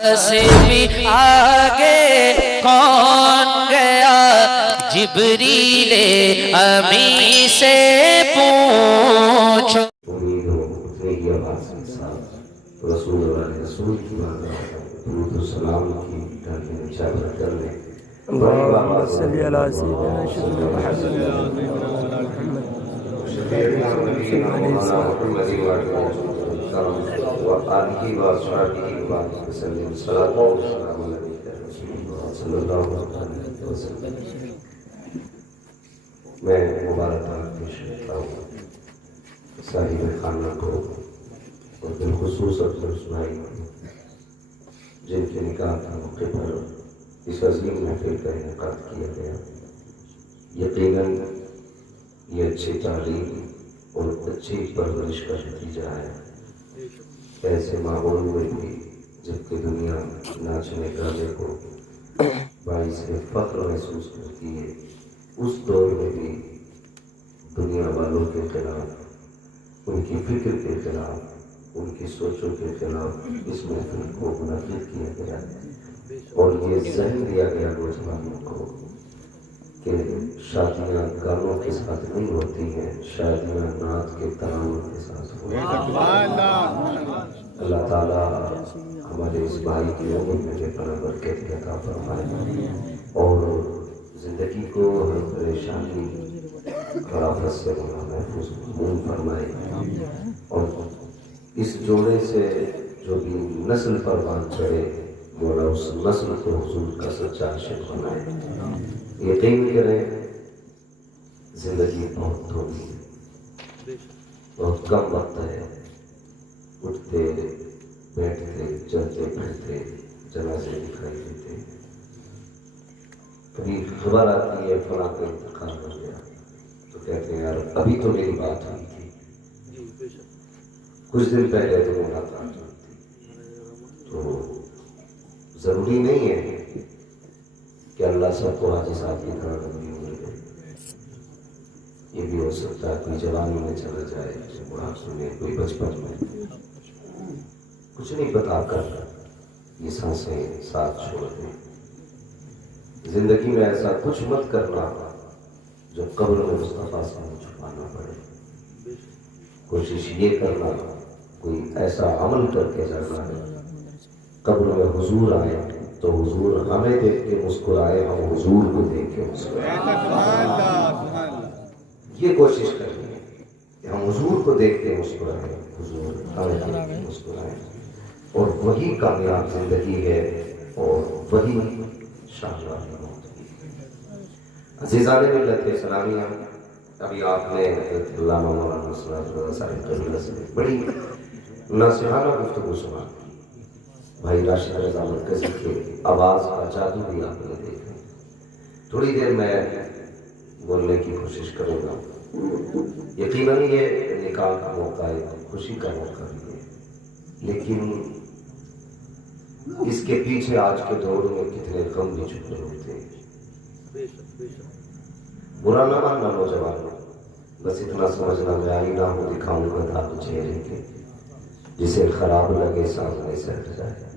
سے بھی آگے کون گیا جبریل امی سے پوچھو امید ہو اتنے ہی آواز کے ساتھ رسول اللہ رسول کی بات درود و سلام کی ڈھنڈی نچابر کر لیں اللهم صل على سيدنا سيدنا محمد سیدنا نبینا مولانا محمد وآلہ وصحبہ وسلم صلاۃ و سلام علیک رسول اللہ صلی اللہ علیہ وسلم۔ میں مبارکباد پیش کرتا ہوں صاحب خانہ کو اور بالخصوص اکثر اسماعیل کو جن کے نکاح کے موقع پر اس عظیم محفل کا انعقاد کیا گیا۔ یقیناً یہ اچھی تعلیم اور اچھی پرورش کا نتیجہ ہے۔ ایسے ماحول میں بھی جبکہ دنیا ناچنے گانے کو باعث فخر محسوس کرتی ہے، اس دور میں بھی دنیا والوں کے خلاف، ان کی فکر کے خلاف، ان کی سوچوں کے خلاف اس محفل کو منعقد کیا گیا اور یہ ذہن دیا گیا نوجوانوں کو کہ شادیاں گانوں کے ساتھ نہیں ہوتی ہیں، شادیاں نعت کے ترانوں کے ساتھ ہوتی ہیں۔ اللہ تعالیٰ ہمارے اس بھائی کی عمر میں بے پناہ برکت عطا فرمائے اور زندگی کو ہر پریشانی اور آفت سے محفوظ فرمائے اور اس جوڑے سے جو بھی نسل پروان چڑھے مولا اس نسل کو حضور کا سچا عاشق بنائے۔ یقین کریں زندگی بہت تھوڑی ہے، بہت کم وقت ہے، اٹھتے بیٹھتے چلتے پھرتے جنازے دکھائی دیتے، کبھی خبر آتی ہے فلاں کا انتقال ہو گیا تو کہتے ہیں یار ابھی تو میری بات ہوئی تھی، کچھ دن پہلے تو ملاقات ہوئی تھی۔ تو ضروری نہیں ہے کہ اللہ سب کو حاجی صاحب کی طرح لمبی عمر دے، یہ بھی ہو سکتا ہے کوئی جوانی میں چلا جائے، کوئی بڑھاپے میں، کوئی بچپن میں، کچھ نہیں بتا کر یہ سانسیں ساتھ چھوڑ دیں۔ زندگی میں ایسا کچھ مت کرنا جو قبر میں مصطفیٰ سے چھپانا پڑے، کوشش یہ کرنا کوئی ایسا عمل کر کے جانا ہے قبر میں حضور آئے تو حضور ہمیں دیکھ کے مسکرائے، ہم حضور کو دیکھ کے مسکرائے۔ یہ کوشش کرنی ہے کہ ہم حضور کو دیکھ کے مسکرائیں، حضور ہمیں دیکھ کے مسکرائیں، اور وہی کامیاب زندگی ہے اور وہی شاندار موت ہے۔ عزیزان ملت اسلامیہ، ابھی آپ نے علامہ مولانا صاحب قبلہ سے بڑی ناصحانہ گفتگو سنا، بھائی راشد رضا مرکزی کے آواز کا جادو بھی آپ نے دیکھا۔ تھوڑی دیر میں بولنے کی کوشش کروں گا۔ یقیناً یہ نکاح کا موقع ہے، خوشی کا موقع بھی ہے، لیکن اس کے پیچھے آج کے دور میں کتنے غم بھی چھپے ہوتے ہیں۔ برا نہ ماننا نوجوانوں، بس اتنا سمجھنا میں آئینہ ہوں دکھاؤں گا داغ چہرے کے، جسے خراب لگے سامنے سے ہٹ جائے۔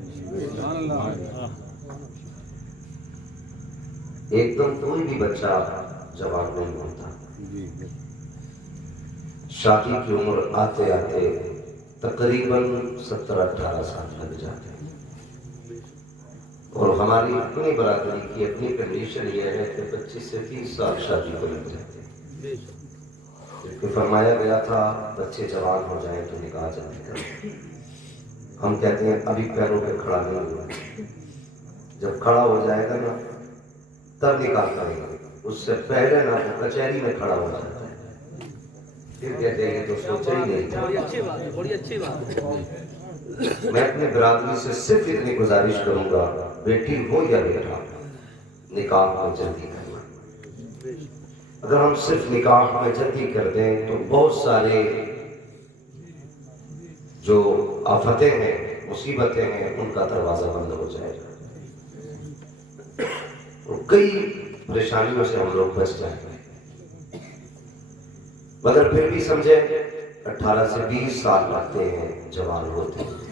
ایک دم کوئی بھی بچہ جوان نہیں ہوتا، شادی کی عمر آتے آتے تقریباً 17-18 سال لگ جاتے ہیں، اور ہماری اپنی برادری کی اپنی کنڈیشن یہ ہے کہ 25 سے 30 سال شادی کو لگ جاتے ہیں، کیونکہ فرمایا گیا تھا بچے جوان ہو جائیں تو نکاح جلدی کریں۔ ہم کہتے ہیں ابھی پیروں پہ کھڑا نہیں ہوا، جب کھڑا ہو جائے گا نا تب نکاح کریں گے، اس سے پہلے نا وہ کچہری میں کھڑا ہو جاتا ہے، پھر کہتے ہیں تو سوچا ہی نہیں تھا۔ بڑی اچھی بات ہے۔ میں اپنے برادری سے صرف اتنی گزارش کروں گا، بیٹی ہو یا بیٹا، نکاح میں جلدی کرنا۔ اگر ہم صرف نکاح میں جلدی کر دیں تو بہت سارے جو آفتیں ہیں، مصیبتیں ہیں، ان کا دروازہ بند ہو جائے گا، اور کئی پریشانیوں سے ہم لوگ بچ جائیں گے۔ مگر پھر بھی سمجھے 18 سے 20 سال لگتے ہیں جوان ہوتے ہیں،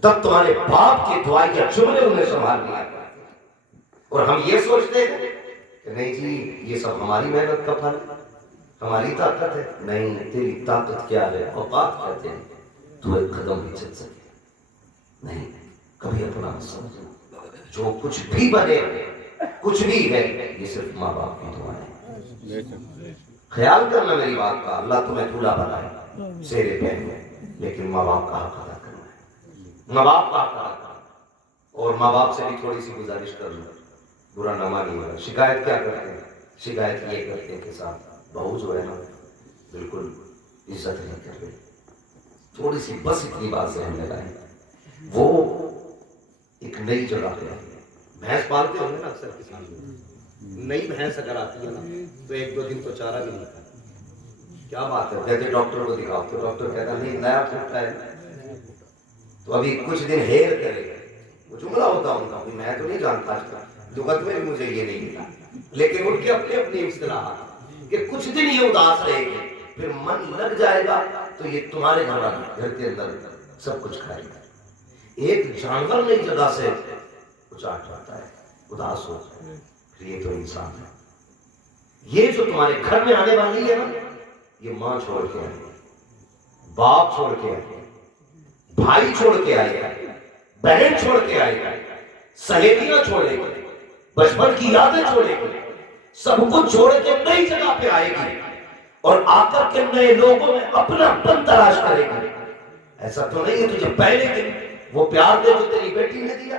تب تمہارے باپ کی دعائیں یا جملے انہیں سنبھال لیا، اور ہم یہ سوچتے ہیں کہ نہیں جی یہ سب ہماری محنت کا پھل، ہماری طاقت ہے. نہیں، تیری طاقت کیا ہے، اوقات کہتے ہیں تو ایک قدم بھی چل سکے. نہیں، کبھی اپنا نہ سمجھو. جو کچھ بھی بنے، کچھ بھی ہے، یہ صرف ماں باپ کی دعائیں ہیں. خیال کرنا میری بات کا، اللہ تمہیں دھولا بنائے سیرے پہن میں، لیکن ماں باپ کا حق ادا کرنا ہے. ماں باپ کا حق ادا کرنا. اور ماں باپ سے بھی تھوڑی سی گزارش کر لوں، برا نہ مانیے گا. شکایت کیا کرتے ہیں؟ شکایت یہ کرتے ہیں کہ صاحب بہو جو ہے نا بالکل عزت نہیں کر رہی. تھوڑی سی بس اتنی بات ذہن میں لائیں. وہ ایک نئی جگہ پہ آئی ہے. بھینس پالتے ہوں گے نا اکثر کسان لوگ. نئی بھینس اگر آتی ہے نا تو ایک دو دن تو چارہ بھی نہیں کھاتا. کیا بات ہے، کہتے ڈاکٹر کو دکھاؤ تو ڈاکٹر کہتا نہیں نیا پھوٹا ہے تو ابھی کچھ دن ہیر کرے گا. وہ جملہ ہوتا ان کا، میں تو نہیں جانتا آج تک، لغت میں بھی مجھے یہ نہیں ملا، لیکن ان کے اپنے اپنے اصطلاحات کہ کچھ دن یہ اداس رہے گی، پھر من لگ جائے گا تو یہ تمہارے گھر کے اندر سب کچھ کھائے گا. ایک جانور نئی جگہ سے اچاٹ جاتا ہے، اداس ہوتا ہے، پھر یہ تو انسان ہے. یہ جو تمہارے گھر میں آنے والی ہے نا، یہ ماں چھوڑ کے آئے گا، باپ چھوڑ کے آئے گا، بھائی چھوڑ کے آئے گا، بہن چھوڑ کے آئے گا، سہیلیاں چھوڑے گی، بچپن کی یادیں چھوڑے گی، سب کچھ چھوڑ کے نئی جگہ پہ آئے گی، اور آ کر کے نئے لوگوں میں اپنا پن تلاش کرے گی. ایسا تو نہیں ہے تجھے پہلے دن وہ پیار دے جو تیری بیٹی نے دیا.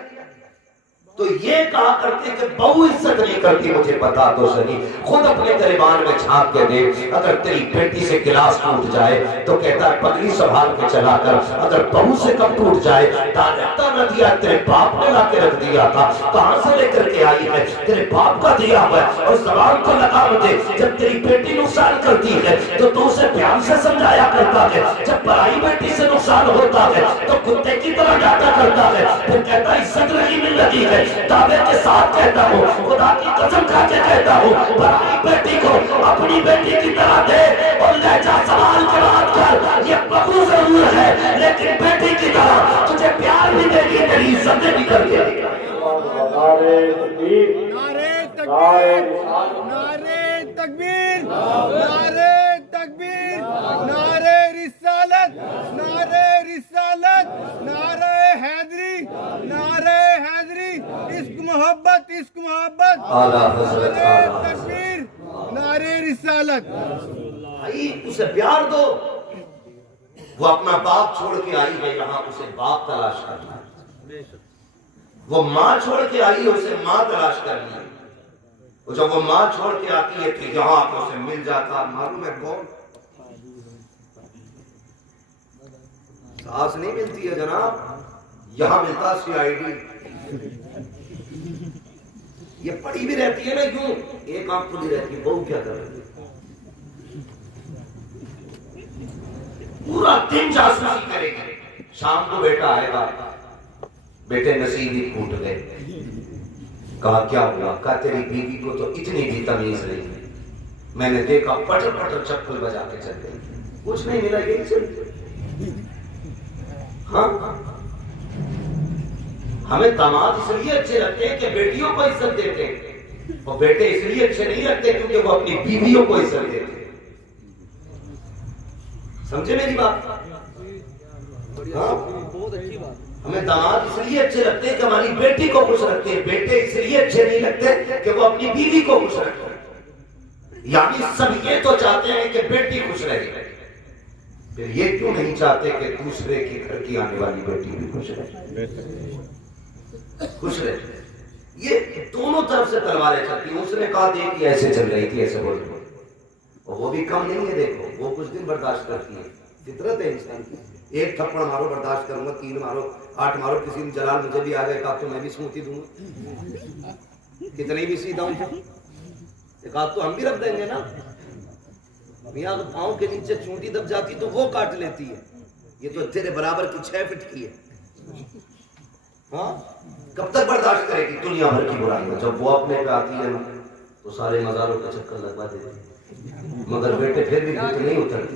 تو یہ کہا کرتے کہ بہو عزت نہیں کرتی، مجھے بتا تو صحیح، خود اپنے گریبان میں جھانک کے دیکھ. اگر تیری بیٹی سے گلاس ٹوٹ جائے تو کہتا ہے پگڑی سنبھال کے چلا کر. اگر بہو سے کب ٹوٹ جائے، دادا نہ دیا تیرے باپ نے لا کے رکھ دیا تھا، کہاں سے لے کر کے آئی ہے، تیرے باپ کا دیا ہوا ہے. اور زبان کو لگام دے، جب تیری بیٹی نقصان کرتی ہے تو تو اسے پیار سے سمجھایا کرتا ہے، جب پرائی بیٹی سے نقصان ہوتا ہے تو کتے کی طرح ڈانٹا کرتا ہے. پھر کہتا ہے عزت نہیں مل رہی ہے. دعوے کے ساتھ کہتا ہوں، خدا کی قسم کھا کے کہتا ہوں، پرائی بیٹی کو اپنی بیٹی کی طرح دے اور لہجہ سوال کے بات کر. یہ بہو ضرور ہے لیکن بیٹی کی طرح تجھے پیار بھی دے گی، تیری عزتیں بھی کر دے گی. نعرے تکبیر، نعرے تکبیر، نعرے تکبیر، نعرے رسالت، نعرے رسالت، نعرے حیدری، نعرے حیدری. عشق محبت، عشق محبت، نعرے تکبیر، نعرے رسالت. بھائی اسے پیار دو. وہ اپنا باپ چھوڑ کے آئی ہے یہاں، اسے باپ تلاش کرنا ہے. وہ ماں چھوڑ کے آئی ہے، اسے ماں تلاش کرنی ہے. اور جب وہ ماں چھوڑ کے آتی ہے پھر یہاں آپ اسے مل جاتا. معلوم ہے کون؟ ساس نہیں ملتی ہے جناب، یہاں ملتا CID. یہ پڑی بھی رہتی ہے نا کیوں، ایک آنکھ کھلی رہتی ہے، بہو کیا کر رہی ہے، پورا دن جاسوسی کرے گی. شام کو بیٹا آئے گا، بیٹے نصیب ہی پھوٹ گئے. کہا کیا ہوا؟ کہا تیری بیوی کو تو اتنی بھی تمیز نہیں، میں نے دیکھا پٹر پٹر چپل بجا کے چل گئی، کچھ نہیں ملا. یہ چل ہاں، ہمیں داماد اس لیے اچھے لگتے ہیں کہ بیٹیوں کو عزت دیتے ہیں، اور بیٹے اس لیے اچھے نہیں لگتے کیونکہ وہ اپنی بیویوں کو عزت دیتے ہیں. سمجھے میری بات؟ ہاں، بہت اچھی بات. ہمیں داماد اس لیے اچھے لگتے ہیں کہ ہماری بیٹی کو خوش رکھتے ہیں، بیٹے اس لیے اچھے نہیں لگتے کہ وہ اپنی بیوی کو خوش رکھتے ہیں. یعنی سب یہ تو چاہتے ہیں کہ بیٹی خوش رہے، پھر یہ کیوں نہیں چاہتے کہ دوسرے کے گھر کی آنے والی بیٹی بھی خوش رہے، خوش رہے. یہ دونوں طرف سے تلواریں چلتی ہیں. اس نے کہا دیکھ یہ ایسے چل رہی تھی، ایسے بول رہی، اور وہ بھی کم نہیں ہے. دیکھو وہ کچھ دن برداشت کرتی ہے، فطرت ہے انسان کی. ایک تھپڑ مارو برداشت کروں گا، 3 مارو 8 مارو. کسی نے جلال مجھے بھی آ گئے، کہا تو میں بھی سموتی دوں گا، کتنی بھی سیدھا ہوں. ایک آدھ تو ہم بھی رکھ دیں گے نا. میاں پاؤں کے نیچے چونٹی دب جاتی تو وہ کاٹ لیتی ہے، یہ تو تیرے برابر کی 6 فٹ کی ہے. ہاں، کب تک برداشت کرے گی دنیا بھر کی برائی. جب وہ اپنے پہ آتی ہے نا تو سارے مزاروں کا چکر لگوا دیتے ہیں، مگر بیٹے پھر بھی نہیں اترتے.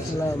السلام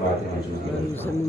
وسلم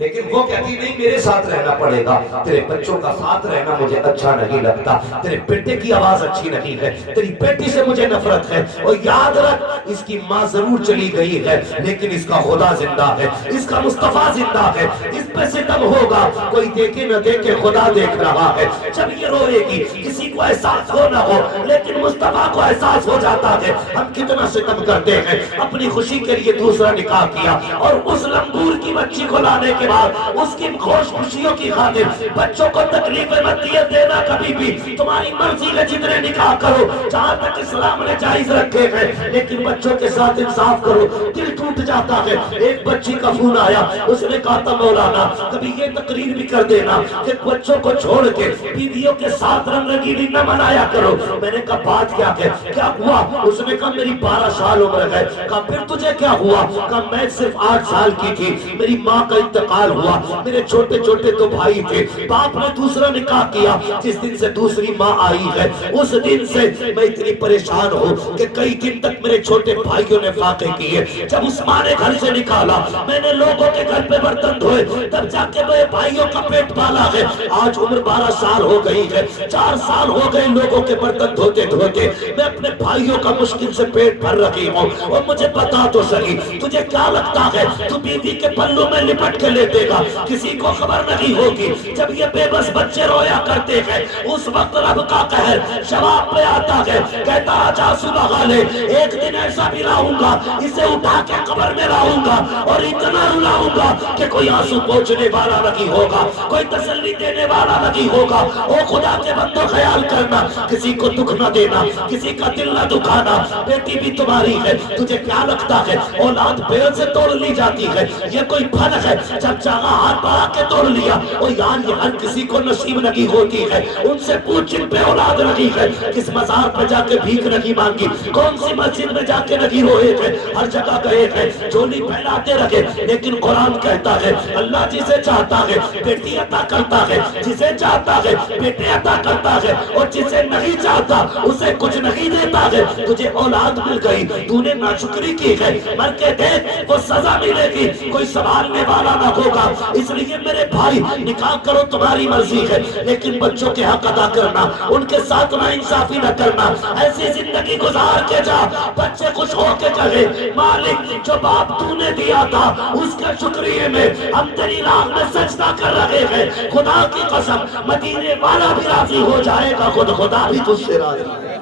لیکن وہ کہتی نہیں میرے ساتھ رہنا پڑے گا، تیرے بچوں کا ساتھ رہنا مجھے اچھا نہیں لگتا، تیرے بیٹے کی آواز اچھی نہیں ہے، تیری بیٹی سے مجھے نفرت ہے۔ اور یاد رکھ اس کی ماں ضرور چلی گئی ہے لیکن اس کا خدا زندہ ہے، اس کا مصطفیٰ زندہ ہے، اس پہ ستم ہوگا کوئی دیکھے نہ دیکھے خدا دیکھ رہا ہے۔ جب یہ روئے گی کسی کو احساس ہو نہ ہو لیکن مصطفیٰ کو احساس ہو جاتا ہے ہم کتنا ستم کرتے ہیں۔ اپنی خوشی کے لیے دوسرا نکاح کیا اور اس لنگور کی بچی کو لانے کے بعد اس کی خوش خوشیوں کی خاطر بچوں کو تکلیفیں مت دینا کبھی بھی، تمہاری مرضی کے جتنے نکاح کرو جہاں تک اسلام نے جائز رکھے ہیں، لیکن بچوں کے ساتھ انصاف کرو۔ دل ٹوٹ جاتا ہے، ایک بچی کا فون آیا، اس نے کہا تھا مولانا کبھی یہ تقریر بھی کر دینا کہ بچوں کو چھوڑ کے بیویوں کے ساتھ رنگ رنگیلی نہ منایا کرو۔ میں نے کہا بات کیا ہے، کیا ہوا؟ اس نے کہا میری 12 سال عمر ہے۔ کہا پھر تجھے کیا ہوا؟ کہا میں صرف 8 سال کی تھی، میری ماں کا انتقال ہوا، میرے چھوٹے چھوٹے 2 بھائی تھے، باپ نے دوسرا نکاح کیا، جس دن سے دوسری ماں آئی ہے اس دن سے میں اتنی پریشان ہوں کہ کئی دن تک میرے چھوٹے بھائیوں نے فاقے کیے۔ جب اس ماں نے گھر سے نکالا میں نے لوگوں کے گھر پہ برتن دھوئے، تب جا کے میرے بھائیوں کا پیٹ پالا ہے۔ آج عمر 12 سال ہو گئی ہے، 4 سال ہو گئے لوگوں کے برتن دھوتے دھوتے، میں اپنے بھائیوں کا مشکل سے پیٹ بھر رہی ہوں۔ اور مجھے بتا تو صحیح تجھے کیا لگتا ہے تو بیوی کے پلوں میں لپٹ کے لیتے گا، کسی کو خبر نہیں ہوگی؟ جب یہ بے بس بچے رویا کرتے ہیں اس وقت رب کا قہر شباب پہ آتا ہے، کہتا آجا صبح لے، ایک دن ایسا بھی لاؤں گا اسے اٹھا کے قبر میں لاؤں گا اور اتنا رلاؤں گا کہ کوئی آنسو پوچھنے والا نہیں ہوگا، کوئی تسلی دینے والا نہیں ہوگا۔ او خدا کے بندو خیال کرنا، کسی کو دکھ نہ دینا، کسی کا دل نہ دکھانا۔ بیٹی بھی تمہاری ہے، تجھے کیا لگتا ہے اولاد پیڑ سے توڑ لی جاتی ہے؟ یہ کوئی پھل ہے جب چاہا ہاتھ بڑھا کے توڑ لیا؟ اور یار یہ ہر کسی کو نصیب نہیں ہوتی ہے، ان سے پوچھ جن پہ اولاد نہیں ہے، کس مزار پہ جا کے بھیک نہیں مانگی، کون سی مسجد میں جا کے نہیں روئے تھے، ہر جگہ گئے تھے، جھولی پھیلاتے رہے۔ لیکن قرآن کہتا ہے اللہ جسے چاہتا ہے بیٹی عطا کرتا ہے، جسے چاہتا ہے بیٹے عطا کرتا ہے، اور جسے نہیں چاہتا اسے کچھ نہیں دیتا ہے۔ تجھے اولاد مل گئی، تو نے ناشکری کی ہے، مر کے دیکھ وہ سزا ملے گی، کوئی سنبھالنے والا نہ ہوگا۔ اس لیے میرے بھائی نکاح کرو تمہاری مرضی ہے لیکن بچوں کے حق ادا کرنا، ان کے ساتھ نا انصافی نہ کرنا۔ ایسی زندگی گزار کے جا بچے خوش ہو کے کہے مالک جو باپ تو نے دیا تھا اس کے شکریہ میں ہم تیری راہ میں سجدہ کر رہے ہیں۔ خدا کی قسم مدینے والا بھی راضی ہو جائے گا، خود خدا بھی تجھ سے راضی ہے۔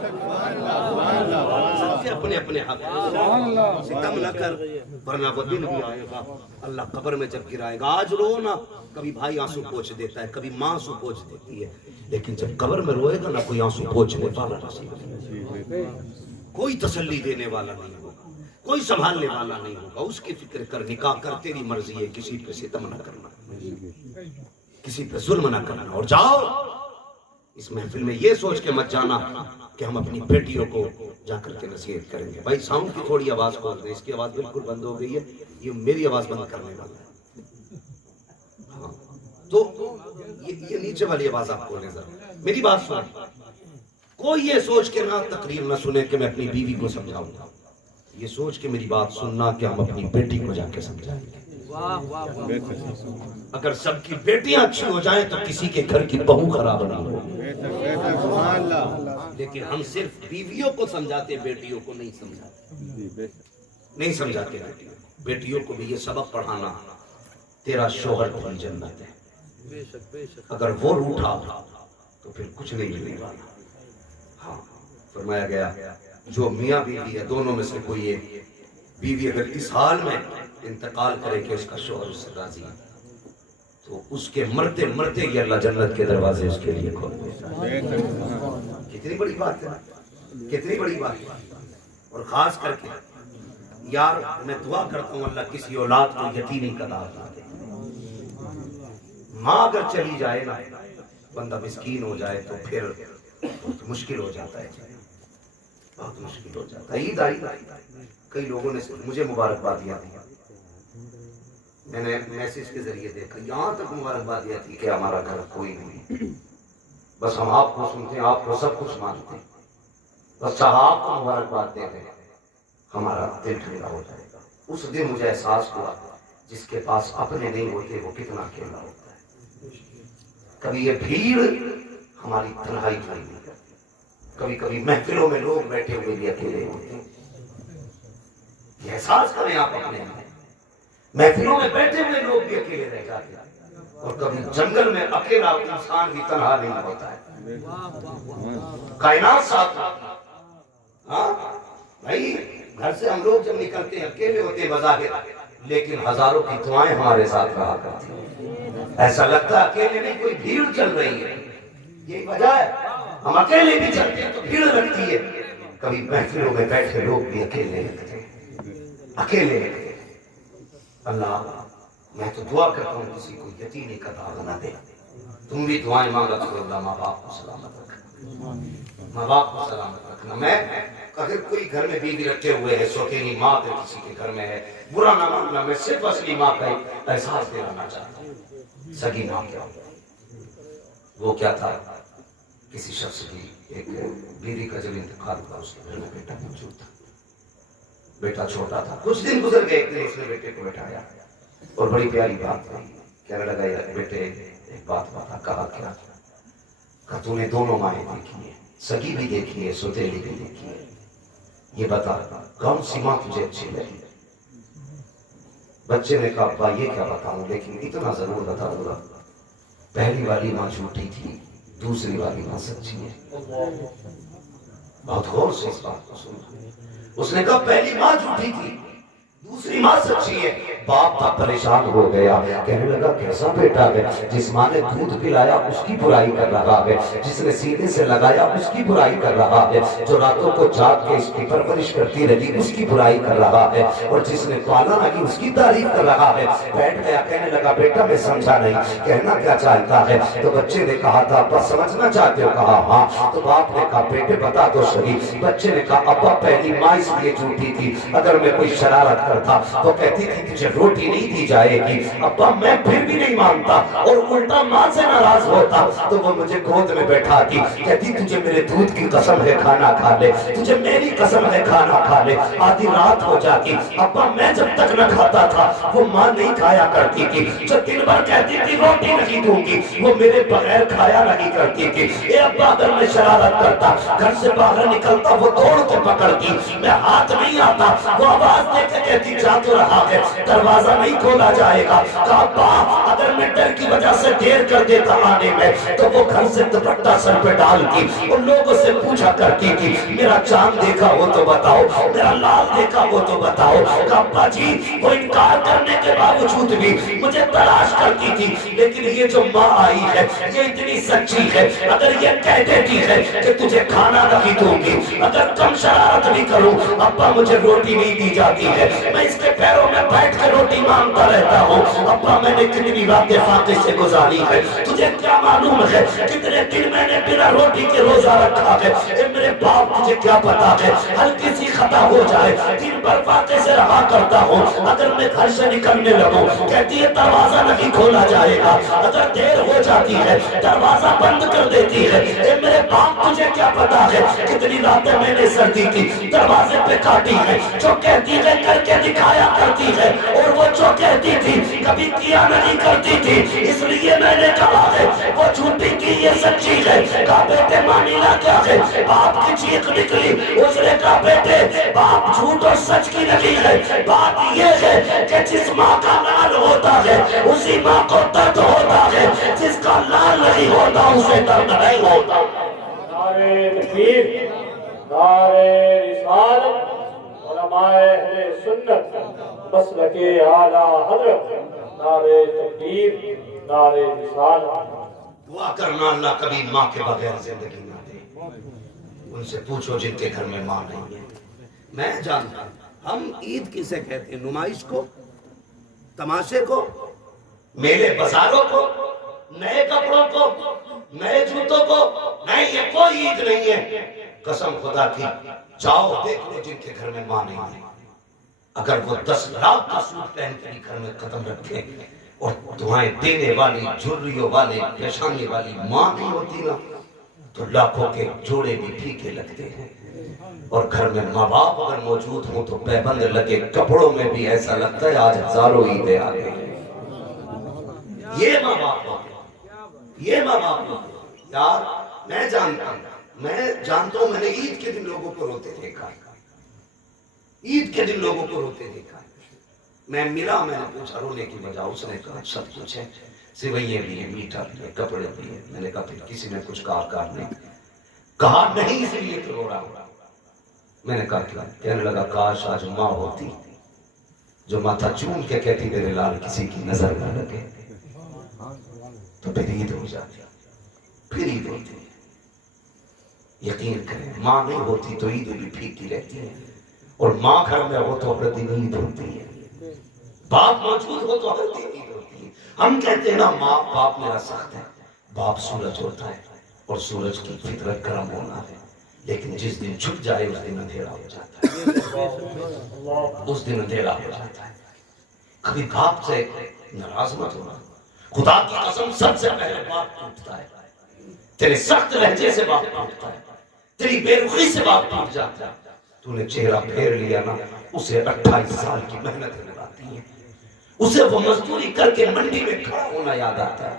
اپنے اپنے حق ستم نہ کر ورنہ وہ دن بھی آئے گا اللہ قبر میں جب گرائے گا۔ آج رو نا، کبھی بھائی آنسو پوچھ دیتا ہے، کبھی ماں آنسو پوچھ دیتی ہے، لیکن جب قبر میں روئے گا نا کوئی آنسو پوچھنے والا نہیں، کوئی تسلی دینے والا نہیں ہوگا، کوئی سنبھالنے والا نہیں ہوگا۔ اس کی فکر کر، نکاح کر، تیری مرضی ہے، کسی پہ ستم نہ کرنا، کسی پہ ظلم نہ کرنا۔ اور جاؤ اس محفل میں یہ سوچ کے مت جانا کہ ہم اپنی بیٹیوں کو جا کر کے نصیحت کریں گے۔ بھائی ساؤنڈ کی تھوڑی آواز کھول دیں، اس کی آواز بالکل بند ہو گئی ہے، یہ میری آواز بند کرنے والا ہے۔ ہاں تو یہ نیچے والی آواز آپ کھولیں ذرا، میری بات سنیں۔ کوئی یہ سوچ کے نہ تقریر نہ سنے کہ میں اپنی بیوی کو سمجھاؤں گا، یہ سوچ کے میری بات سننا کہ ہم اپنی بیٹی کو جا کے سمجھائیں گے۔ اگر سب کی بیٹیاں اچھی ہو جائیں تو کسی کے گھر کی بہو خراب نہ ہو، لیکن ہم صرف بیویوں کو سمجھاتے، بیٹیوں کو نہیں سمجھاتے، نہیں سمجھاتے۔ بیٹیوں کو بھی یہ سبق پڑھانا تیرا شوہر بھی جنت ہے، اگر وہ روٹھا تو پھر کچھ نہیں ملنے والا۔ ہاں فرمایا گیا جو میاں بیوی ہے دونوں میں سے کوئی ایک بیوی اگر اس حال میں انتقال کرے کہ اس کا شوہر اس سے راضی ہے تو اس کے مرتے مرتے ہی اللہ جنت کے دروازے اس کے لیے کھول دیتا ہے۔ کتنی بڑی بات ہے، کتنی بڑی بات ہے۔ اور خاص کر کے یار میں دعا کرتا ہوں اللہ کسی اولاد کو یتیمی کا دار نہ دے۔ ماں اگر چلی جائے نا بندہ مسکین ہو جائے تو پھر بہت مشکل ہو جاتا ہے، بہت مشکل ہو جاتا ہے۔ عید آئی، کئی لوگوں نے مجھے مبارکبادیاں دی، میں نے میسج کے ذریعے دیکھا، یہاں تک مبارکبادیاں تھی کہ ہمارا گھر کوئی نہیں، بس ہم آپ کو سنتے ہیں، آپ کو سب کچھ مانتے ہیں، بس چاہا آپ کو مبارکباد دے دیں ہمارا دل ٹھنڈا ہو جائے گا۔ اس دن مجھے احساس ہوا جس کے پاس اپنے نہیں ہوتے وہ کتنا اکیلا ہوتا ہے. کبھی یہ بھیڑ ہماری تنہائی بھائی نہیں کرتی. کبھی کبھی محفلوں میں لوگ بیٹھے ہوئے بھی اکیلے ہوتے ہیں. یہ احساس کریں آپ اپنے اندر. محفلوں میں بیٹھے ہوئے لوگ بھی اکیلے رہ جاتے ہیں. اور کبھی جنگل میں اکیلا انسان بھی تنہا نہیں ہوتا ہے. کائنات ساتھ ہوتی ہے. ہاں بھائی گھر سے ہم لوگ جب نکلتے ہیں اکیلے ہوتے ہیں بظاہر, لیکن ہزاروں کی دعائیں ہمارے ساتھ رہا کرتی ہیں. ایسا لگتا ہے اکیلے نہیں کوئی بھیڑ چل رہی ہے. یہی وجہ ہے ہم اکیلے بھی چلتے ہیں تو بھیڑ لگتی ہے. کبھی محفلوں میں بیٹھے لوگ بھی اکیلے لگتے ہیں, اکیلے لگتے ہیں. اللہ میں تو دعا کرتا ہوں کسی کو یتیمی کا داغ نہ دے. تم بھی دعائیں مانگا کرو اللہ ماں باپ کو سلامت رکھنا, ماں باپ کو سلامت رکھنا. میں اگر کوئی گھر میں بیوی رکھے ہوئے ہے, سوتیلی ماں کے کسی کے گھر میں ہے, برا نہ ماننا. میں صرف اصلی ماں کا احساس دلانا چاہتا ہوں. سگی ماں کیا وہ کیا تھا, کسی شخص کی ایک بیوی کا جب انتقال ہوا اس کے گھر میں بیٹا موجود تھا. بیٹا چھوٹا تھا, کچھ دن گزر گئے. ایک دن اس نے بیٹے کو بٹھایا اور بڑی پیاری بات کہی. کہنے لگا یار بیٹے ایک بات بتا. کہا کیا؟ کہا تو نے دونوں مائیں دیکھی ہیں, سگی بھی دیکھی ہے, سوتیلی بھی دیکھی ہے. یہ بتا کون سی ماں تجھے اچھی لگی؟ بچے نے کہا ابا یہ کیا بتاؤں, لیکن اتنا ضرور بتاؤں گا, پہلی والی ماں جھوٹی تھی, دوسری والی ماں سچی ہے. بہت غور سے اس بات کو سنا. اس نے کہا پہلی ماں جھوٹی تھی, دوسری ماں سچی ہے. باپ تھا پریشان ہو گیا, کہنے لگا کیسا بیٹا ہے جس ماں نے دودھ پلایا اس کی برائی کر رہا ہے, جس نے سینے سے لگایا اس کی برائی کر رہا ہے, جو راتوں کو جاگ کے اس کی پرورش کرتی رہی اس کی برائی کر رہا ہے, اور جس نے پالا نہیں اس کی تعریف کر رہا ہے. بیٹھ گیا, کہنے لگا بیٹا میں سمجھا نہیں, کہنا کیا چاہتا ہے؟ تو بچے نے کہا تھا ابا سمجھنا چاہتے ہو؟ کہا ہاں. تو باپ نے کہا بیٹے بتا تو صحیح. بچے نے کہا ابا پہلی ماں اس لیے جھوٹی تھی, اگر میں کوئی شرارت کرتا تو کہتی تھی تجھے روٹی نہیں دی جائے گی. ابا میں پھر بھی نہیں مانتا اور الٹا ماں سے ناراض ہوتا تو وہ مجھے گود میں بیٹھاتی, کہتی تجھے میرے دودھ کی قسم ہے کھانا کھا لے, تجھے میری قسم ہے کھانا کھا لے. آدھی رات ہو جاتی, ابا میں جب تک نہ کھاتا تھا وہ ماں نہیں کھایا کرتی تھی. جو دن بھر کہتی تھی روٹی نہیں دوں گی وہ میرے بغیر کھایا نہیں کرتی تھی. اے ابا اگر میں شرارت کرتا, گھر سے باہر نکلتا, وہ توڑ کے پکڑتی, میں ہاتھ نہیں آتا, وہ آواز دے کے کہتی جا تو رہا ہے دروازہ نہیں کھولا جائے گا. کہا باپ اگر میں ڈر کی وجہ سے دیر کر دیتا آنے میں تو وہ گھر سے دوپٹہ سر پہ ڈالتی اور لوگوں سے پوچھا کرتی تھی میرا چاند دیکھا ہو تو بتاؤ, میرا لال دیکھا ہو تو بتاؤ. کہا ابا جی وہ انکار کرنے کے باوجود بھی مجھے تلاش کرتی تھی, لیکن یہ جو ماں آئی ہے یہ اتنی سچی ہے, اگر یہ کہہ دیتی ہے کہ تجھے کھانا نہیں دوں گی, اگر کم شرارت بھی کروں ابا مجھے روٹی نہیں دی جاتی ہے, میں اس کے پیروں میں بیٹھ کے روٹی مانگتا رہتا ہوں. ابا میں نے کتنی راتیں فاقے سے گزاری ہے, تجھے کیا معلوم ہے کتنے دن میں نے بنا روٹی کے روزہ رکھا ہے. اے میرے باپ تجھے کیا پتا ہے, ہلکی سی خطا ہو جائے دن بھر فاقے سے رہا کرتا ہوں, اگر میں گھر سے نکلنے لگوں کہتی ہے دروازہ نہیں کھولا جائے گا, اگر دیر ہو جاتی ہے دروازہ بند کر دیتی ہے. اے میرے باپ تجھے کیا پتا ہے کتنی راتیں میں نے سردی کی دروازے پہ کاٹی ہے, جو کہتی ہے کر کے دکھایا کرتی ہے اور وہ جو کہتی تھی کبھی کیا نہیں کرتی تھی, اس لیے میں نے کہا ہے وہ جھوٹی کی یہ سچی ہے. کہا بیٹے مانینا کیا ہے, باپ کی چیخ نکلی. اس نے کہا بیٹے باپ جھوٹ اور سچ کی نہیں ہے, بات یہ ہے کہ جس ماں کا لال ہوتا ہے اسی ماں کو درد ہوتا ہے, جس کا لال نہیں ہوتا اسے درد نہیں ہوتا. نعرہ تکبیر, نعرہ رسالت, علماء اہل سنت مسلک اعلیٰ حضرت, نعرہ تکبیر, نعرہ رسالت. دعا کرنا اللہ کبھی ماں کے بغیر زندگی نہ دے. ان سے پوچھو جن کے گھر میں ماں نہیں ہے. میں جانتا ہوں ہم عید کسے کہتے ہیں, نمائش کو, تماشے کو, میلے بازاروں کو, نئے کپڑوں کو, نئے جوتوں کو. نہیں, یہ کوئی عید نہیں ہے. قسم خدا کی جاؤ دیکھ لو جن کے گھر میں ماں نہیں ہے, اگر وہ 10 لاکھ کا سوٹ پہن کے گھر میں قدم رکھے اور دعائیں دینے والی, جھریوں والے, پیشانی والی ماں نہیں ہوتی نا, تو لاکھوں کے جوڑے بھی پھیکے لگتے ہیں. اور گھر میں ماں باپ اگر موجود ہوں تو پیبند لگے کپڑوں میں بھی ایسا لگتا ہے آج ہزاروں عیدیں آ گئی. یہ ماں باپ ہوتے، یہ ماں باپ ہوتے. یار میں جانتا ہوں، میں نے عید کے دن لوگوں کو روتے دیکھا، عید کے دن لوگوں کو روتے دیکھا. میں ملا، میں نے پوچھا رونے کی وجہ، اس نے کہا سب کچھ ہے، سوئیاں بھی ہیں، میٹھا بھی ہے، کپڑے بھی ہیں. میں نے کہا پھر کسی نے کچھ کہا نہیں اس لیے تو رو رہا ہوں. میں نے کہا کیا؟ کہنے لگا کاش آج ماں ہوتی جو ماتھا چوم کے کہتی میرے لال کسی کی نظر نہ لگے، تو پھر عید ہو جاتی، پھر عید ہوتی. یقین کریں ماں نہیں ہوتی تو عید بھی پھیکی رہتی ہے، اور ماں گھر میں ہو تو ہر دن عید ہوتی ہے، باپ موجود ہو تو ہر دن عید ہوتی ہے. ہم کہتے ہیں نا ماں باپ میرا سخت ہے، باپ سورج ہوتا ہے اور سورج کی فطرت گرم ہونا ہے، لیکن جس دن چھپ جائے اس دن اندھیرا ہو جاتا ہے، اس دن اندھیرا ہو جاتا ہے. کبھی باپ سے ناراض مت ہونا، خدا کی قسم سب سے پہلے باپ ٹوٹتا ہے. تیرے سخت لہجے سے باپ ٹوٹتا ہے، تیری بے رخی سے باپ ٹوٹ جاتا ہے. تو نے چہرہ پھیر لیا نا، اسے 28 سال کی محنت لگاتی ہے، اسے وہ مزدوری کر کے منڈی میں کھڑا ہونا یاد آتا ہے.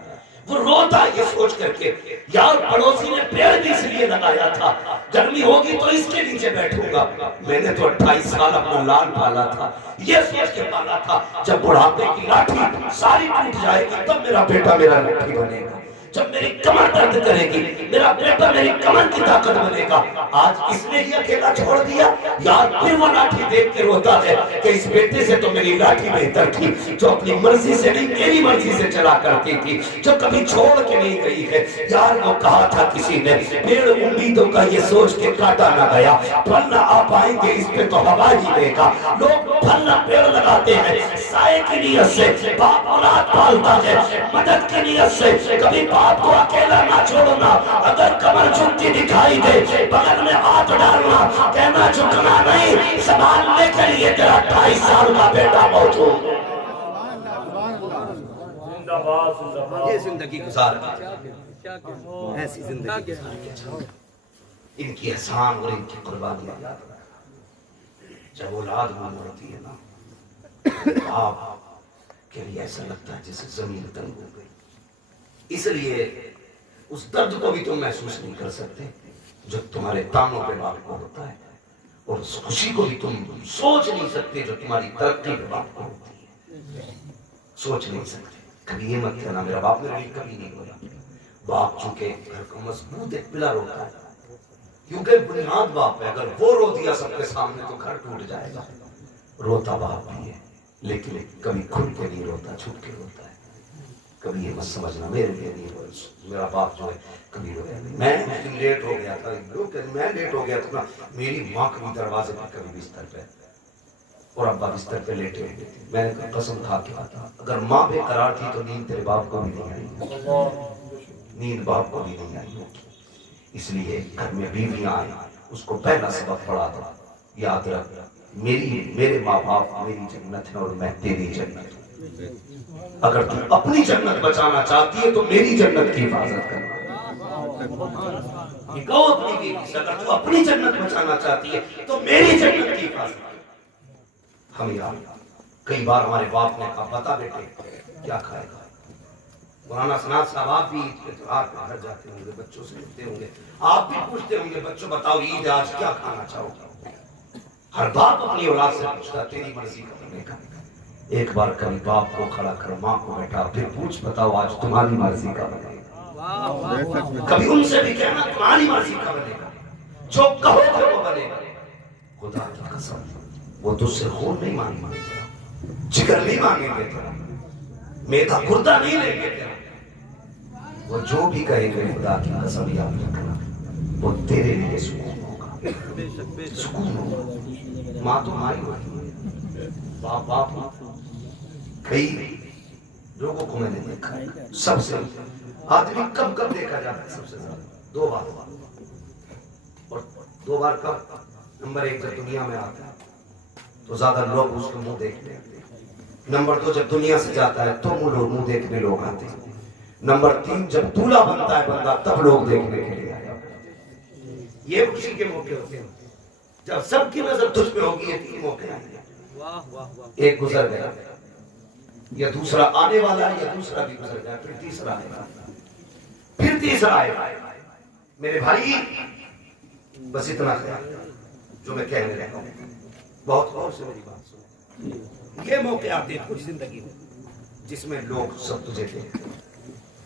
وہ روتا یہ سوچ کر کے یار پڑوسی نے پیڑ بھی اس لیے لگایا تھا، گرمی ہوگی تو اس کے نیچے بیٹھوں گا. میں نے تو 28 سال اپنا لال پالا تھا، یہ سوچ کے پالا تھا جب بڑھاپے کی لاٹھی ساری ٹوٹ جائے گی تب میرا بیٹا میرا لاٹھی بنے گا، جب میری کمر درد کرے گی میرا بیٹا میری کمر کی طاقت بنے گا. آج اس نے ہی اکیلا چھوڑ دیا. یار پھر وہ لاٹھی دیکھ کے روتا ہے کہ اس بیٹے سے تو میری لاٹھی بہتر تھی، جو اپنی مرضی سے نہیں میری مرضی سے چلا کرتی تھی، جو کبھی چھوڑ کے نہیں گئی ہے. یار وہ کہا تھا کسی نے پیڑ امیدوں کا یہ سوچ کے کاٹا نہ گیا، پھل نہ آ پائیں گے اس پہ تو ہوا ہی دے گا. لوگ پھل نہ پیڑ لگاتے ہیں سائے کی نیت سے، باپ اولاد پالتا ہے مدد کی نیت سے. کبھی باپ کو اکیلا نہ چھوڑنا، اگر کمر جھکتی دکھائی دے بغل میں ہاتھ ڈالنا، کہنا جھکنا نہیں، سنبھالنے کے لیے تیرا 28 سال کا بیٹا موجود ہے. یہ زندگی گزار ایسی زندگی گزار کے ان کی احسان اور ان کی قربانیاں یاد رکھنا. جب اولاد گم ہوتی ہے نا، باپ کے لیے ایسا لگتا ہے جیسے زمین تنگ ہو گئی. اس لیے اس درد کو بھی تم محسوس نہیں کر سکتے جو تمہارے تانوں پہ باپ کو ہوتا ہے، اور اس خوشی کو بھی تم سوچ نہیں سکتے جو تمہاری ترقی پہ باپ کو ہوتی ہے. سوچ نہیں سکتے. کبھی یہ مت کہنا میرا باپ میرے لیے کبھی نہیں ہوگا. باپ چونکہ گھر کو مضبوط ایک پلر ہوتا ہے، کیونکہ بنیاد باپ ہے. اگر وہ رو دیا سب کے سامنے تو گھر ٹوٹ جائے گا. روتا باپ بھی ہے لیکن کبھی کھل کے نہیں روتا، چھپ کے روتا ہے. کبھی یہ مت سمجھنا میرے لیے نہیں رو، میرا باپ جو ہے کبھی رویا نہیں. میں لیٹ ہو گیا تھا، میں لیٹ ہو گیا تھا، میری ماں کبھی دروازے پر کبھی بستر پہ اور ابا بستر پہ لیٹے ہوئے تھے. میں نے قسم کھا کے آتا اگر ماں بے قرار تھی تو نیند تیرے باپ کو بھی نہیں آئی، نیند باپ کو بھی نہیں آئی ہوگی. اس لیے گھر میں بیویاں آئیں اس کو پہلا سبق پڑھا دو، یاد رکھ میرے ماں باپ میری جنت ہے اور میں تیری جنت ہوں. اگر تم اپنی جنت بچانا چاہتی ہے تو میری جنت کی حفاظت کرنا. اگر تم اپنی جنت بچانا چاہتی ہے تو میری جنت کی حفاظت کرنا. ہم یاد کئی بار ہمارے باپ نے کہا بتا بیٹے کیا کھائے گا. مولانا سنات صاحب آپ بھی عید کے تہوار پہ گھر جاتے ہوں گے، بچوں سے ملتے ہوں گے، آپ بھی پوچھتے ہوں گے بچوں بتاؤ عید آج کیا کھانا چاہو گے. ہر باپ اپنی اولاد سے پوچھتا تیری مرضی کا بنے گا. ایک بار کبھی باپ کو کھڑا کر ماں کو بیٹھا پھر پوچھ بتاؤ آج تمہاری مرضی کا بنے گا. کبھی ان سے بھی کہنا تمہاری مرضی کا بنے گا، جو کہو گے وہ بنے گا. خدا کی قسم وہ تجھ سے خون نہیں مانگیں گے تیرا، جگر نہیں مانگیں گے تیرا، میدا گردہ نہیں لیں گے تیرا. وہ جو بھی کہیں گے خدا کی قسم یاد رکھنا وہ تیرے لیے سکون ہوگا، سکون ہوگا. ماں تو ماں ہی ہوتی ہے، باپ باپ. کئی لوگوں کو میں نے دیکھا سب سے آدمی کب کب دیکھا جاتا ہے سب سے زیادہ 2 بار. اور 2 بار کب؟ نمبر 1 جب دنیا میں آتا ہے تو زیادہ لوگ اس کو منہ دیکھتے ہیں. نمبر 2 جب دنیا سے جاتا ہے تو منہ دیکھنے لوگ آتے ہیں. نمبر 3 جب دولہا بنتا ہے بندہ تب لوگ دیکھنے کے لیے آئے. یہ خوشی کے موقع ہوتے ہیں. جب سب کی نظر تجھ پہ ہوگی یہ تین موقع آئیں گے. واہ واہ واہ. ایک گزر گیا, یا دوسرا آنے والا ہے, یا دوسرا بھی گزر گیا, پھر تیسرا آئے گا, پھر تیسرا آئے گا. میرے بھائی بس اتنا خیال جو میں کہنے رہا ہوں, بہت غور سے میری بات سنو. یہ موقع آتے ہیں کچھ زندگی میں جس میں لوگ سب تجھے دیکھتے.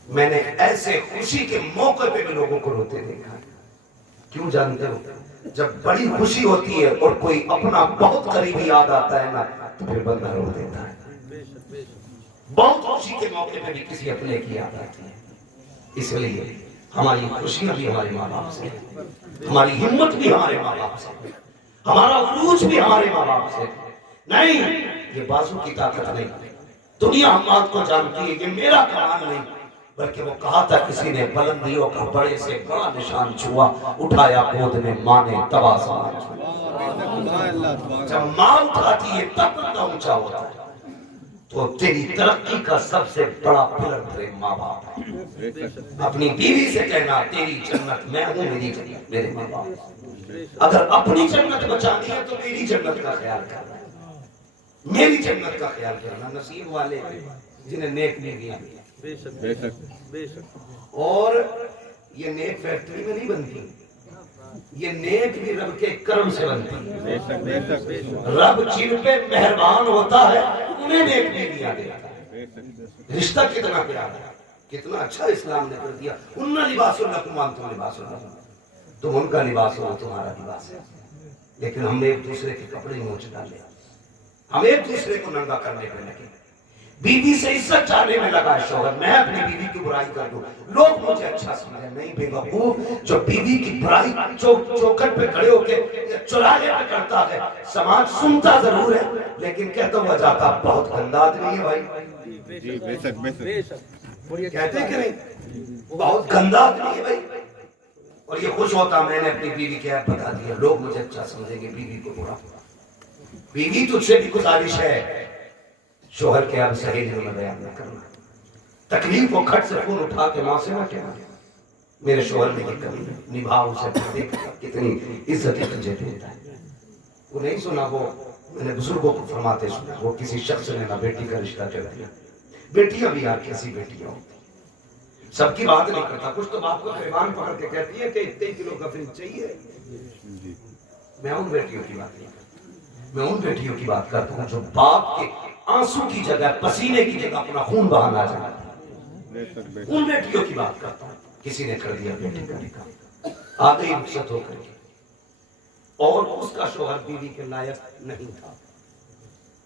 میں نے ایسے خوشی کے موقع پہ بھی لوگوں کو روتے دیکھا. کیوں جانتے ہو؟ جب بڑی خوشی ہوتی ہے اور کوئی اپنا بہت قریبی یاد آتا ہے نا, تو پھر بندہ رو دیتا ہے. بہت خوشی کے موقع پہ بھی کسی اپنے کی یاد آتی ہے. اس لیے ہماری خوشیاں بھی ہمارے ماں باپ سے, ہماری ہمت بھی ہمارے ماں باپ سے, ہمارا عروج بھی ہمارے ماں باپ سے. نہیں, یہ بازو کی طاقت نہیں. دنیا ہم بات کو جانتی ہے, یہ میرا کمال نہیں, بلکہ وہ کہا تھا کسی نے بلندیوں کا بڑے سے بڑا نشان چھوا, اٹھایا گود میں ماں نے تبا سامان چھوا. جب ماں اٹھاتی ہے تب بندہ اونچا ہوتا ہے. تو تیری ترقی کا سب سے بڑا پلر تیرے ماں باپ ہے. اپنی بیوی سے کہنا تیری جنت میں ہوں, میری جنت میرے ماں باپ. اگر اپنی جنت بچانی ہے تو میری جنت کا خیال کرنا, میری جنت کا خیال کرنا. نصیب والے جنہیں نیک بیویاں ہیں. اور یہ نیک فیکٹری میں نہیں بنتی, یہ نیک بھی رب کے کرم سے بنتی. رب جن پہ مہربان ہوتا ہے انہیں نیک بیویاں دیتا ہے. رشتہ کتنا پیارا ہے, کتنا اچھا اسلام نے کر دیا. انہا لباس لکم وانتم لباس لکم, تم ان کا لباس ہو تمہارا لباس ہے. لیکن ہم نے ایک دوسرے کے کپڑے نوچ ڈالے, ہم ایک دوسرے کو ننگا کرنے پہ لگے. بیوی سے عزت چاہنے میں لگا شوہر, میں اپنی بیوی کی برائی کر دوں, لوگ مجھے اچھا سمجھیں. نہیں بے وقوف, جو بیوی کی برائی چوکھٹ پہ کھڑے ہو کے چوراہے پہ کرتا ہے, سماج سنتا ضرور ہے لیکن کہتا ہوا جاتا بہت گندا آدمی ہے بھائی. کہتے کہ نہیں بہت گندا آدمی ہے بھائی, اور یہ خوش ہوتا میں نے اپنی بیوی کے ایپ بتا دیا, لوگ مجھے اچھا سمجھیں گے, بیوی کو برا. بیوی تجھ سے بھی گزارش ہے شوہر کے اب صحیح میں بیان نہ کرنا. تکلیف و کھٹ سے خون اٹھا کے ماں سے نہ کہنا میرے شوہر میں یہ کمی ہے, نبھاؤ اسے, دیکھ کتنی عزت تجھے دیتا ہے. وہ نہیں سنا, وہ میں نے بزرگوں کو فرماتے سنا, وہ کسی شخص نے نہ بیٹی کا رشتہ کر دیا. بیٹیاں بھی یار کیسی بیٹیاں ہوتی, سب کی بات نہیں کرتا. کچھ تو باپ کو پیمان پکڑ کے کہتی ہے کہ 23 کلو کا فریج چاہیے. میں ان بیٹیوں کی بات نہیں کرتا, میں ان بیٹیوں کی بات کرتا ہوں جو باپ کے آنسو کی جگہ, پسینے کی جگہ اپنا خون بہانا چاہتا ہے. ان بیٹیوں کی بات کرتا ہوں. کسی نے کر دیا بیٹی کا نکاح, آ گئی رخصت ہو کر کے, اور اس کا شوہر بیوی کے لائق نہیں تھا.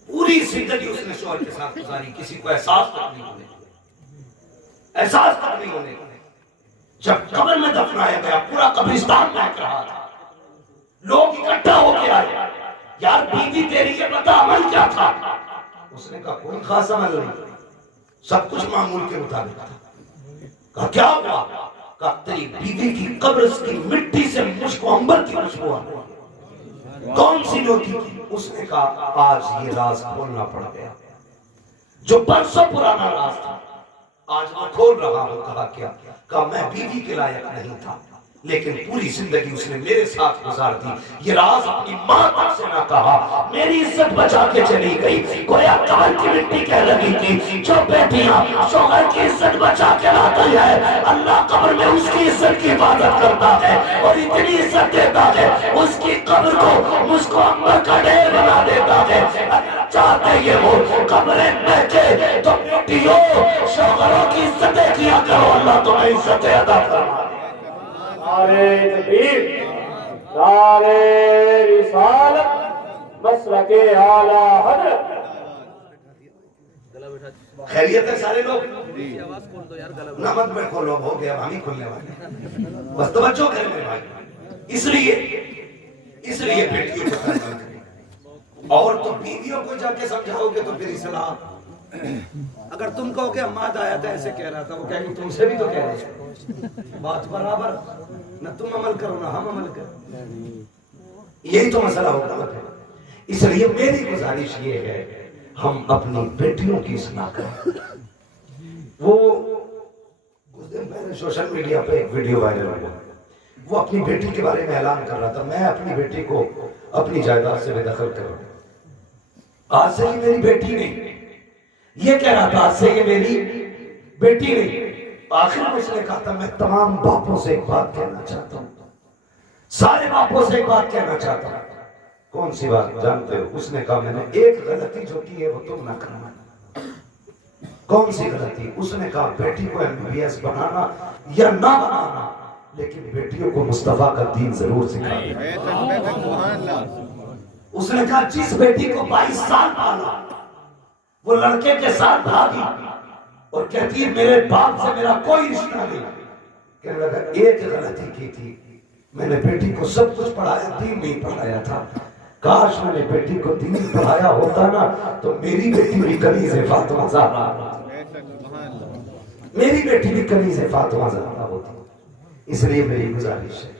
پوری زندگی اس نے شوہر کے ساتھ گزاری, کسی کو احساس تک نہیں ہونے, احساس تک نہیں ہونے. جب قبر میں دفنایا گیا, پورا قبرستان مہک رہا تھا, لوگ اکٹھا ہو کے آئے, یار بیوی تیری کے بتا عمل کیا تھا؟ اس نے کہا کوئی خاص عمل نہیں, سب کچھ معمول کے مطابق تھا. کہا کیا ہوا؟ کہا تیری بیوی کی قبر کی مٹی سے مجھ کو عنبر کی خوشبو آ رہی. کون سی نوٹی کی؟ اس نے کہا آج یہ راز کھولنا پڑ گیا, جو برسوں پرانا راز تھا آج میں کھول رہا ہوں. کہا کیا؟ کہا میں بیوی کے لائق نہیں تھا, لیکن پوری زندگی اس نے میرے ساتھ گزار دی. یہ راز اپنی ماں تک سے نہ کہا, میری عزت بچا کے چلی گئی. گویا قبر کی مٹی کہہ لگی تھی جو بیٹیاں شوہر کی عزت بچا کے لاتی ہے, اللہ قبر میں اس کی عزت کی حفاظت کرتا ہے اور اتنی عزت دیتا ہے اس کی قبر کو مجھ کو عنبر کا ڈھیر بنا دیتا ہے. چاہتے یہ وہ قبریں بیٹھے تو بیٹیوں شوہروں کی عزتیں کیا کرو, اللہ تمہیں عزتیں ادا فرمائے. نعرہ تکبیر, نعرہ رسالت, مسلک اعلی حضرت. خیریت ہے سارے لوگ؟ آواز کھول دو یار, گلا نمت میں کھولو, ہو گیا, ہم ہی کھلنے والے, بس توجہ کریں میرے بھائی. اس لیے بیٹیوں کو خیال کریں, اور تو بیویوں کو جا کے سمجھاؤ گے تو پھر اصلاح. اگر تم کہو کہ اماد آیا تھا ایسے کہہ رہا تھا, وہ کہیں گے تم سے بھی تو کہہ رہے ہیں, بات برابر, نہ تم عمل کرو نہ ہم عمل کریں, یہی تو مسئلہ ہوتا ہے. اس لیے میری گزارش یہ ہے ہم اپنی بیٹیوں کی اصلاح کریں. وہ کچھ دن پہلے سوشل میڈیا پہ ایک ویڈیو وائرل ہوا, وہ اپنی بیٹی کے بارے میں اعلان کر رہا تھا، میں اپنی بیٹی کو اپنی جائیداد سے بے دخل کر رہا ہوں، آج سے یہ میری بیٹی نہیں، یہ کہہ رہا تھا آج سے یہ میری بیٹی نہیں۔ آخر میں اس نے کہا تھا میں تمام باپوں سے ایک بات کہنا چاہتا ہوں، سارے باپوں سے ایک بات کہنا چاہتا ہوں۔ کون سی بات جانتے ہو؟ اس نے کہا میں نے ایک غلطی جو کی ہے وہ تم نہ کرنا۔ کون سی غلطی؟ اس نے کہا بیٹی کو MBBS بنانا یا نہ بنانا، لیکن بیٹیوں کو مصطفیٰ کا دین ضرور سکھانا۔ اس نے کہا جس بیٹی کو 22 سال پالا وہ لڑکے کے ساتھ بھاگی اور کہتی ہے میرے باپ سے میرا کوئی رشتہ نہیں، کہنے لگا ایک غلطی کی تھی، میں نے بیٹی کو سب کچھ پڑھایا، دین نہیں پڑھایا تھا، کاش میں نے بیٹی کو دین پڑھایا ہوتا نا تو میری بیٹی بھی کنیز فاطمہ زہرا، میری بیٹی بھی کنیز فاطمہ زہرا ہوتی۔ اس لیے میری گزارش ہے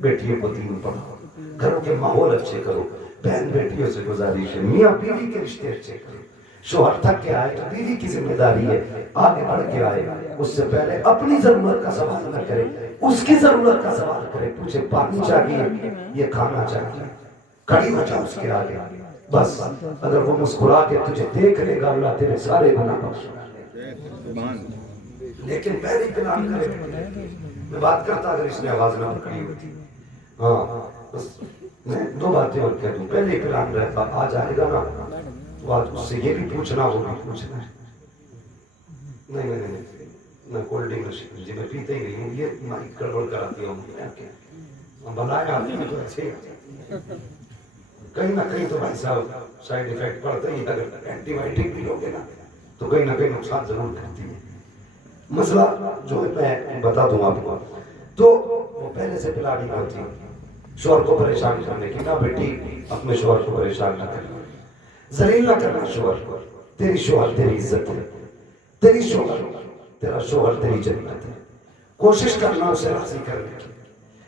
بیٹیوں کو دین پڑھاؤ، گھروں کے ماحول اچھے کرو، بہن بیٹیوں سے گزارش ہے میاں بیوی کے رشتے اچھے کرو، شوہر تھک کے آئے تو بیوی کی ذمہ داری ہے آگے بڑھ کے آئے، اس سے پہلے اپنی ضرورت کا سوال نہ کرے، اس کی ضرورت کا سوال کرے، پوچھے پانی چاہیے یہ کھانا چاہیے، کھڑی ہو جا اس کے آگے، بس اگر وہ مسکرا کے تجھے دیکھ لے گا اللہ تیرے سارے گناہ بخش دے۔ لیکن پہلی پلان کرے، میں بات کرتا اگر اس نے آواز نہ پکڑی ہوتی، ہاں بس میں دو باتیں اور کہہ دوں، پہلے پلان رہتا آ جائے گا نا تو آج اس سے یہ بھی پوچھنا وہ بھی پوچھنا ہے، نہیں میں کولڈ ڈرنک جی میں پیتے ہی نہیں ہوں، یہ مائک گڑبڑ کراتی ہوں بلائے آتے ہیں تو ایسے کہیں نہ کہیں تو بھائی صاحب سائیڈ ایفیکٹ پڑتا ہی، اگر اینٹی بائیوٹک بھی لوگے نا تو کہیں نہ کہیں نقصان ضرور کرتی ہے۔ مسئلہ جو ہے میں بتا دوں آپ کو، تو وہ پہلے سے پلانی ہوتی شوہر کو پریشان کرنے کی، نہ بیٹی اپنے شوہر کو پریشان نہ کرنا، ذلیل نہ کرنا شوہر کو، تیری شوہر تیری عزت ہے، تیری شوہر تیرا شوہر تیری جنت ہے، کوشش کرنا اسے راضی کرنے کی،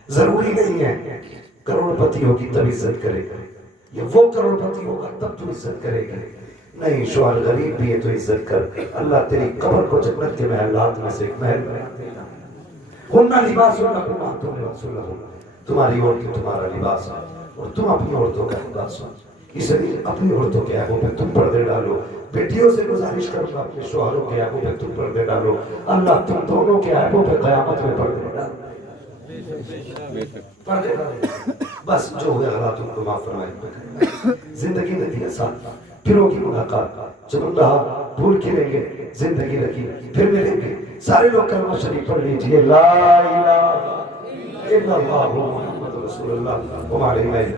ضروری نہیں ہے کروڑ پتی ہوگی تب عزت کرے گا، یہ وہ کروڑ پتی ہوگا تب تو عزت کرے گا، نہیں شوہر غریب بھی ہے تو عزت کر، اللہ تیری قبر کو جنت کے محلات میں سے ایک محل بنا دے گا۔ ہننا لباس لکم وانتم لباس لہن، تمہاری عورتیں تمہارا لباس ہے اور تم اپنی عورتوں کا لباس ہو، اس لیے اپنی عورتوں کے عیبوں پہ تم پردے ڈالو، بیٹیوں سے گزارش کروں گا اپنے شوہروں کے عیبوں پہ تم پردے ڈالو، اللہ تم دونوں کے عیبوں پہ قیامت میں پردے ڈالو، پردے ڈالو، بس جو ہوئے غلط ان کو معاف فرمائے۔ زندگی نے دیا ساتھ، پھر ہوگی ملاقات، جب اللہ بھول کے لیں گے زندگی رکھی پھر ملیں گے، سارے لوگ کلمہ شریف پڑھ لیجئے، لا الہ الا اللہ محمد رسول اللہ۔